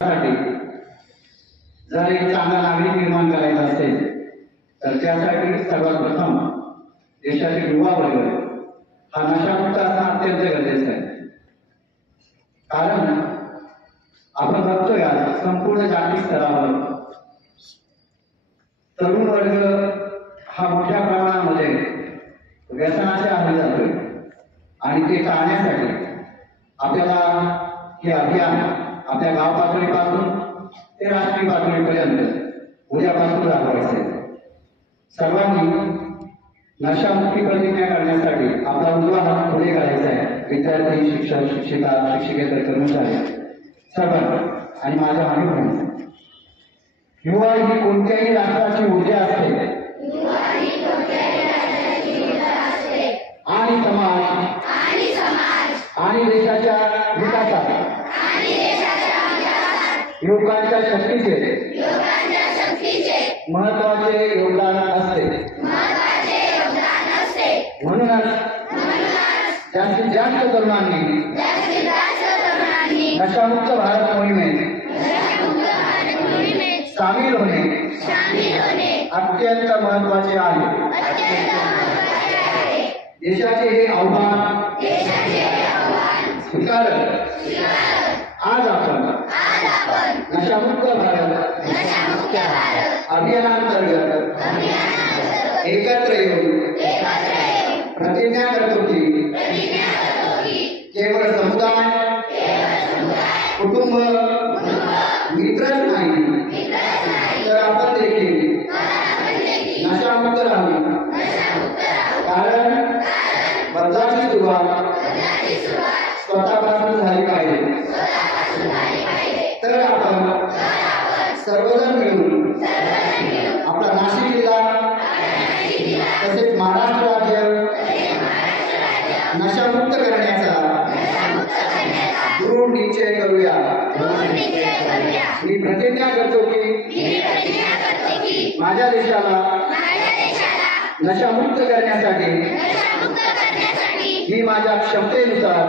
जर एक चांगला नागरिक निर्माण करायचा असेल तर त्यासाठी सर्वात प्रथम देशातील युवा वर्ग हा नशामुक्त असणं अत्यंत गरजेचं आहे। कारण आपण बघतोय आज संपूर्ण जागतिक स्तरावर तरुण वर्ग हा मोठ्या प्रमाणामध्ये व्यसनाच्या आहारी जातोय आणि ते टाळण्यासाठी आपल्याला हे अभियान आपल्या गाव पातळीपासून ते राष्ट्रीय पातळीपर्यंत उद्यापासून राबवायचे। सर्वांनी नशामुक्ती प्रतिज्ञा करण्यासाठी आपला उजवा हात पुढे करायचा आहे। विद्यार्थी, शिक्षक, शिक्षिका, शिक्षकेतर कर्मचारी सर्व आणि माझ्या मागे युवा ही कोणत्याही राष्ट्राची ऊर्जा असते आणि समाज आणि देशाच्या विकासात युवकांच्या शक्तीचे महत्त्वाचे योगदान असते। म्हणूनच जास्तीत जास्त तरुणांनी नशामुक्त भारत मोहिमेत सामील होणे अत्यंत महत्त्वाचे आहे। देशाचे हे आव्हान स्वीकारत आज आपण नशामुक्त भारत अभियानांतर्गत एकत्र येऊन प्रतिज्ञा करतो की केवळ समुदाय, कुटुंब, मित्रच नाही तर आपण देखील नशामुक्त राहू। कारण बदलाची सुरुवात स्वतःपासून झाली पाहिजे। तर आपण सर्वजण मिळून आपला नाशिक जिल्हा तसेच महाराष्ट्र राज्य नशामुक्त करण्याचा दृढ निश्चय करूया। मी प्रतिज्ञा करतो की माझ्या देशाला नशामुक्त करण्यासाठी मी माझ्या क्षमतेनुसार